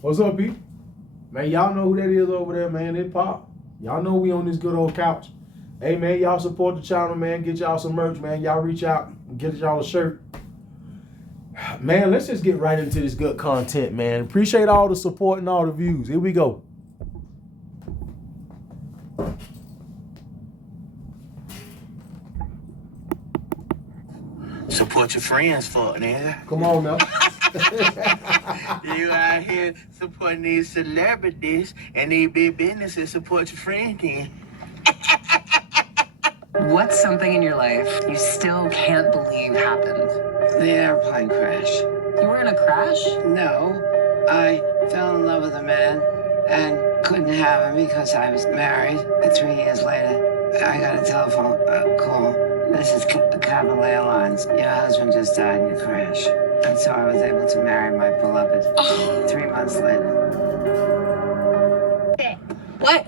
What's up, B? Man, y'all know who that is over there, man. It Pop. Y'all know we on this good old couch. Hey, man, y'all support the channel, man. Get y'all some merch, man. Y'all reach out and get y'all a shirt. Man, let's just get right into this good content, man. Appreciate all the support and all the views. Here we go. Support your friends for it, nigga. Come on now. You out here supporting these celebrities and these big businesses. Support your friend then. What's something in your life you still can't believe happened? The airplane crash. You were in a crash? No, I fell in love with a man and couldn't have him because I was married. And 3 years later, I got a telephone call. This is Capital Airlines. Your husband just died in a crash. And so I was able to marry my beloved 3 months later. What?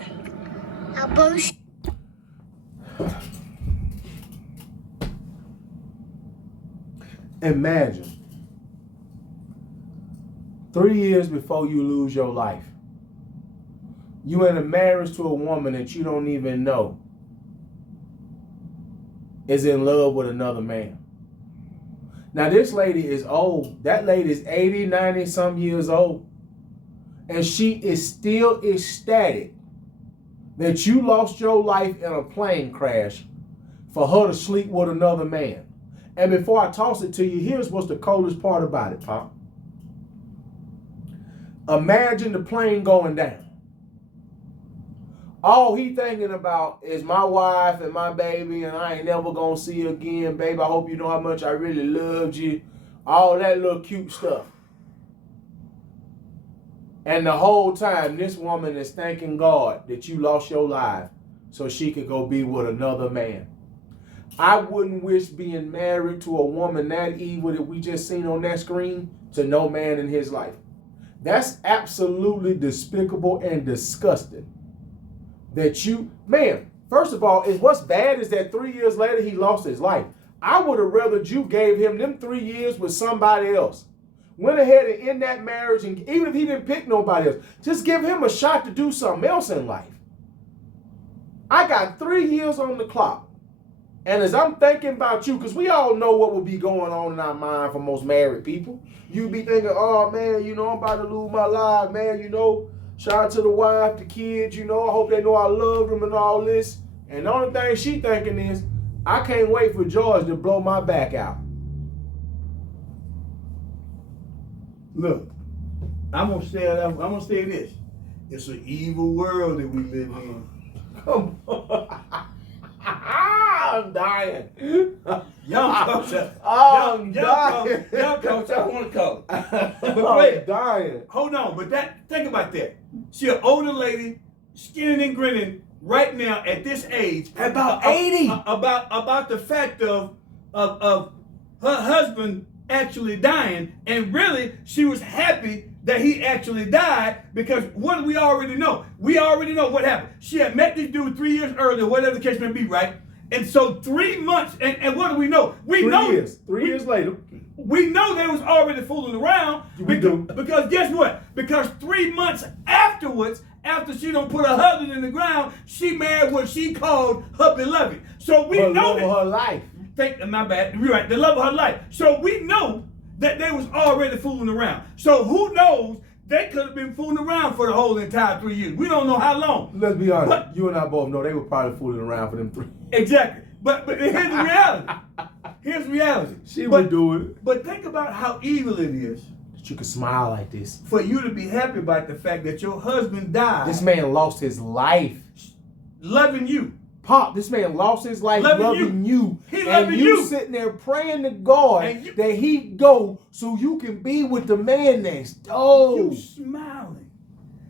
Imagine 3 years before you lose your life, you in a marriage to a woman that you don't even know is in love with another man. Now, this lady is old. That lady is 80, 90 some years old. And she is still ecstatic that you lost your life in a plane crash for her to sleep with another man. And before I toss it to you, here's what's the coldest part about it, Pop. Imagine the plane going down. All he thinking about is my wife and my baby, and I ain't never gonna see you again, babe. I hope you know how much I really loved you. All that little cute stuff. And the whole time, this woman is thanking God that you lost your life so she could go be with another man. I wouldn't wish being married to a woman that evil that we just seen on that screen to no man in his life. That's absolutely despicable and disgusting. That you, man, first of all, what's bad is that 3 years later he lost his life. I would have rather you gave him them 3 years with somebody else. Went ahead and end that marriage, and even if he didn't pick nobody else, just give him a shot to do something else in life. I got 3 years on the clock. And as I'm thinking about you, because we all know what will be going on in our mind for most married people. You be thinking, oh man, you know, I'm about to lose my life, man, you know. Shout out to the wife, the kids, you know, I hope they know I love them and all this. And the only thing she thinking is, I can't wait for George to blow my back out. Look, I'm gonna say this. It's an evil world that we live in. Come on. I'm dying. Young coach, I'm dying. young coach, I want to call. But I'm wait, dying. hold on. But think about that. She an older lady, skinning and grinning right now at this age. About 80. About the fact of her husband actually dying, and really she was happy that he actually died, because what do we already know? We already know what happened. She had met this dude 3 years earlier, whatever the case may be, right? And so 3 months, and what do we know? We know 3 years later. we know they was already fooling around. Because guess what? Because 3 months afterwards, after she don't put her husband in the ground, she married what she called her beloved. So we know that her life. my bad. You're right. The love of her life. So we know that they was already fooling around. So who knows? They could have been fooling around for the whole entire 3 years. We don't know how long. Let's be honest. You and I both know they were probably fooling around for them 3. Exactly. But here's the reality. Here's the reality. She would do it. But think about how evil it is That you could smile like this. for you to be happy about the fact that your husband died This man lost his life. loving you. Pop, this man lost his life loving you. He and loving you. Sitting there praying to God that he go so you can be with the man next door. You smiling.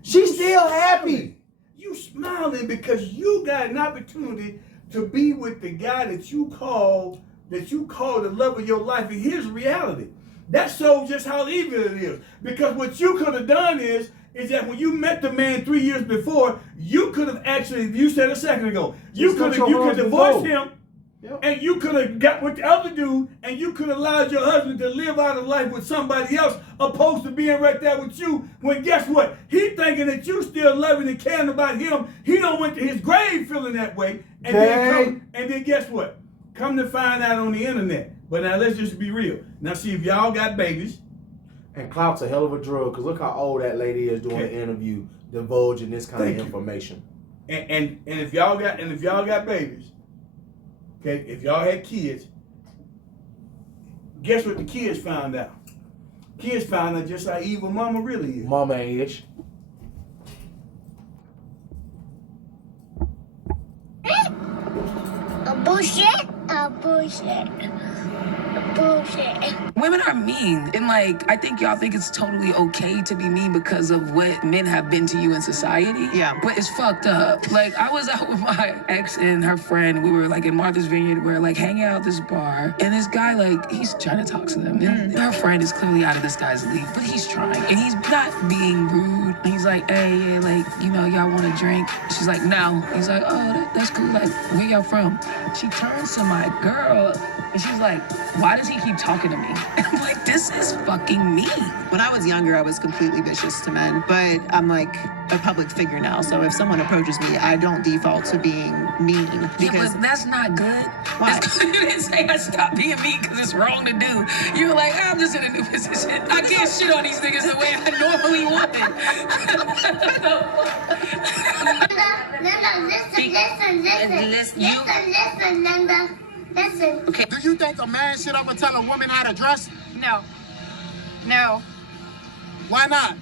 She's still happy. You smiling because you got an opportunity to be with the guy that you call the love of your life. And here's the reality. That shows just how evil it is. Because what you could have done is that when you met the man 3 years before, you could have actually, you said a second ago, you could divorce him Yep. And you could have got with the other dude, and you could have allowed your husband to live out of life with somebody else, opposed to being right there with you. When guess what? He thinking that you still loving and caring about him. He don't went to his grave feeling that way, and then guess what? Come to find out on the internet. But now let's just be real. Now see if y'all got babies. And clout's a hell of a drug, because look how old that lady is doing an interview, divulging this kind of information. And if y'all got babies, okay, if y'all had kids, guess what the kids found out? Kids found out just how evil mama really is. Mama ish. A bullshit. A bullshit. A bullshit. Women are mean, and like I think y'all think it's totally okay to be mean because of what men have been to you in society. Yeah. But it's fucked up. Like I was out with my ex and her friend. We were like in Martha's Vineyard. We were like hanging out at this bar, and this guy like he's trying to talk to them. And her friend is clearly out of this guy's league, but he's trying, and he's not being rude. And he's like, hey, yeah, like y'all want a drink? She's like, no. He's like, oh, that's cool. Like, where y'all from? She turns to my girl, and she's like, why does he keep talking to me? And I'm like, this is fucking me. When I was younger, I was completely vicious to men, but I'm like a public figure now. So if someone approaches me, I don't default to being mean because But that's not good. Why? You didn't say I stopped being mean because it's wrong to do. You were like, I'm just in a new position. I can't shit on these niggas the way I normally would. Linda, listen, Linda. Listen. Okay. Do you think a man should ever tell a woman how to dress? No. No. Why not?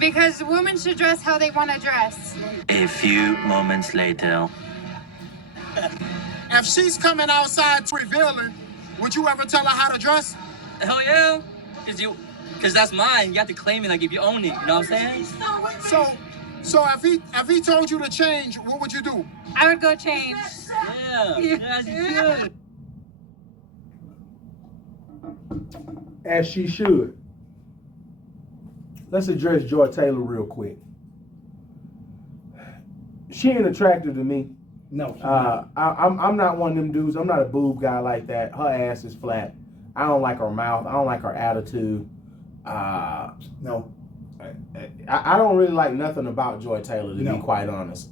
Because women should dress how they want to dress. A few moments later. If she's coming outside revealing, would you ever tell her how to dress? Hell yeah. Cause that's mine. You have to claim it like if you own it. You know what I'm saying? So if he told you to change, what would you do? I would go change. Yeah. Yes, you should. As she should. Let's address Joy Taylor real quick. She ain't attractive to me. No. I'm not one of them dudes. I'm not a boob guy like that. Her ass is flat. I don't like her mouth. I don't like her attitude. No. I don't really like nothing about Joy Taylor, to be quite honest.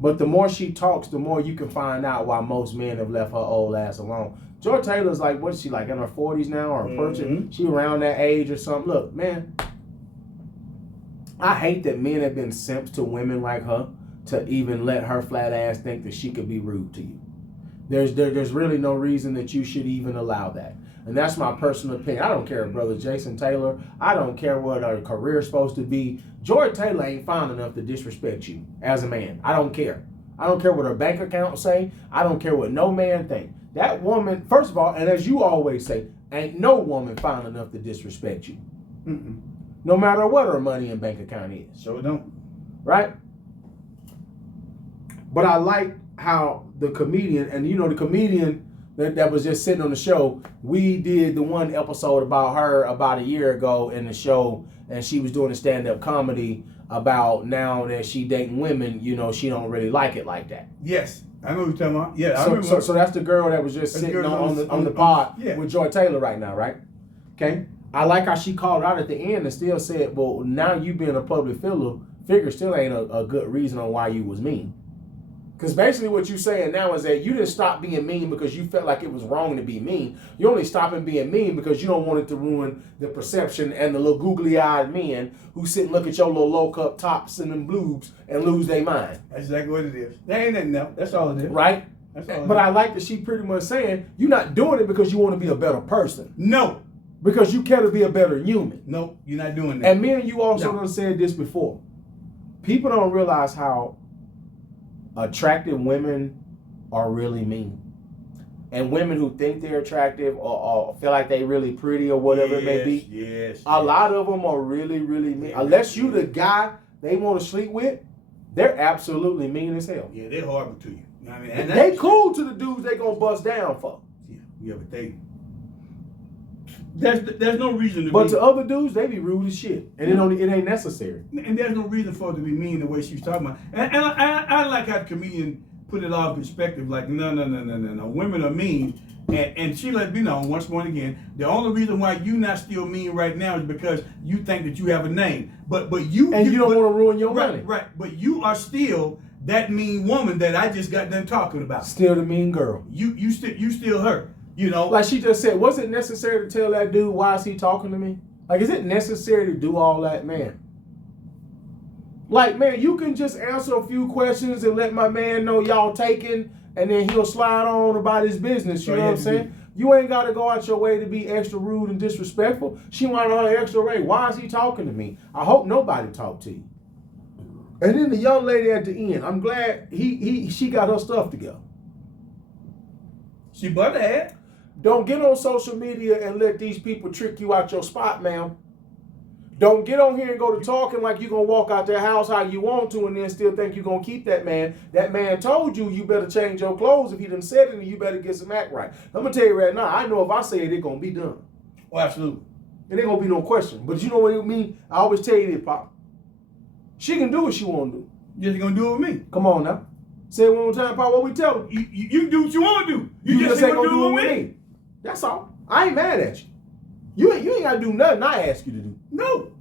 But the more she talks, the more you can find out why most men have left her old ass alone. Joy Taylor's like, what's she like, in her 40s now or approaching? She around that age or something. Look, man, I hate that men have been simps to women like her to even let her flat ass think that she could be rude to you. There's really no reason that you should even allow that. And that's my personal opinion. I don't care if brother Jason Taylor, I don't care what her career's supposed to be. Joy Taylor ain't fine enough to disrespect you as a man. I don't care. I don't care what her bank account say. I don't care what no man think. That woman, first of all, and as you always say, ain't no woman fine enough to disrespect you. No matter what her money and bank account is. So don't. Right? But I like how the comedian, and the comedian that was just sitting on the show, we did the one episode about her about a year ago in the show, and she was doing a stand-up comedy about now that she dating women, she don't really like it like that. Yes. I know what you're talking about. Yeah, I remember. So that's the girl that was just sitting on the pod with Joy Taylor right now, right? Okay? I like how she called out at the end and still said, well, now you being a public figure still ain't a good reason on why you was mean. Because basically what you're saying now is that you didn't stop being mean because you felt like it was wrong to be mean. You only stopping being mean because you don't want it to ruin the perception and the little googly-eyed men who sit and look at your little low-cup tops and them boobs and lose their mind. That's exactly what it is. That ain't nothing else. That's all it is. Right? That's all it but is. I like that she pretty much saying you're not doing it because you want to be a better person. No. Because you care to be a better human. No, you're not doing that. And me and you also done said this before. People don't realize how attractive women are really mean. And women who think they're attractive or feel like they really pretty or whatever it may be. A lot of them are really, really mean. Unless you the guy they want to sleep with, they're absolutely mean as hell. Yeah, they're horrible to you. You know what I mean? And they cool to the dudes they gonna bust down for. Yeah, but there's no reason to But be. to other dudes, they be rude as shit. And it ain't necessary. And there's no reason for it to be mean the way she was talking about. And I like how the comedian put it all in perspective. Like, no. Women are mean. And she let me know once more again, the only reason why you not still mean right now is because you think that you have a name. But you don't want to ruin your money. Right. But you are still that mean woman that I just got done talking about. Still the mean girl. You still her. You know. Like she just said, was it necessary to tell that dude why is he talking to me? Like, is it necessary to do all that, man? Like, man, you can just answer a few questions and let my man know y'all taking, and then he'll slide on about his business. You know what I'm saying? You ain't got to go out your way to be extra rude and disrespectful. She wanted her extra rate. Why is he talking to me? I hope nobody talked to you. And then the young lady at the end, I'm glad she got her stuff together. She butt ahead. Don't get on social media and let these people trick you out your spot, ma'am. Don't get on here and go to talking like you're going to walk out their house how you want to and then still think you're going to keep that man. That man told you better change your clothes. If he done said it, you better get some act right. I'm going to tell you right now, I know if I say it, it's going to be done. Oh, absolutely. It ain't going to be no question. But you know what it mean? I always tell you this, Pop. She can do what she want to do. You're just going to do it with me. Come on now. Say it one more time, Pop. What we tell her? You do what you want to do. You just ain't ain't going to do it with me. That's all. I ain't mad at you. You ain't got to do nothing I ask you to do. No.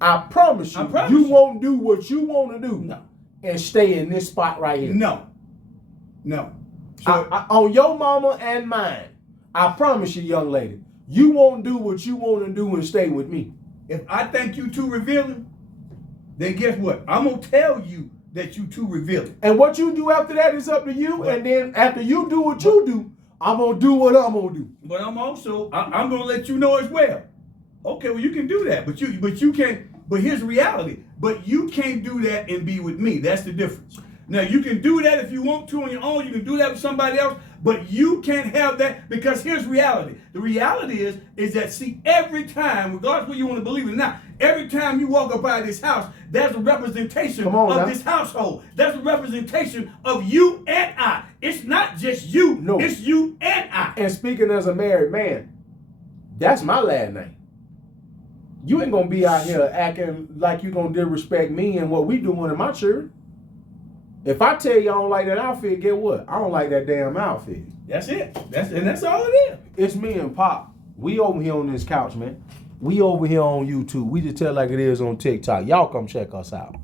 I promise you, you won't do what you want to do. No. And stay in this spot right here. No. So, on your mama and mine, I promise you, young lady, you won't do what you want to do and stay with me. If I think you too revealing, then guess what? I'm going to tell you that you too revealing. And what you do after that is up to you. But, and then after you do what you do, I'm going to do what I'm going to do. But I'm also, I'm going to let you know as well. Okay, well, you can do that. But you can't. But here's the reality. But you can't do that and be with me. That's the difference. Now, you can do that if you want to on your own. You can do that with somebody else. But you can't have that because here's reality. The reality is that, see, every time, regardless of whether you want to believe it or not, every time you walk up out of this house, there's a representation of this household. That's a representation of you and I. It's not just you. No. It's you and I. And speaking as a married man, that's my last name. You ain't going to be out here acting like you're going to disrespect me and what we doing in my church. If I tell you I don't like that outfit, get what? I don't like that damn outfit. That's it. That's all it is. It's me and Pop. We over here on this couch, man. We over here on YouTube. We just tell like it is on TikTok. Y'all come check us out.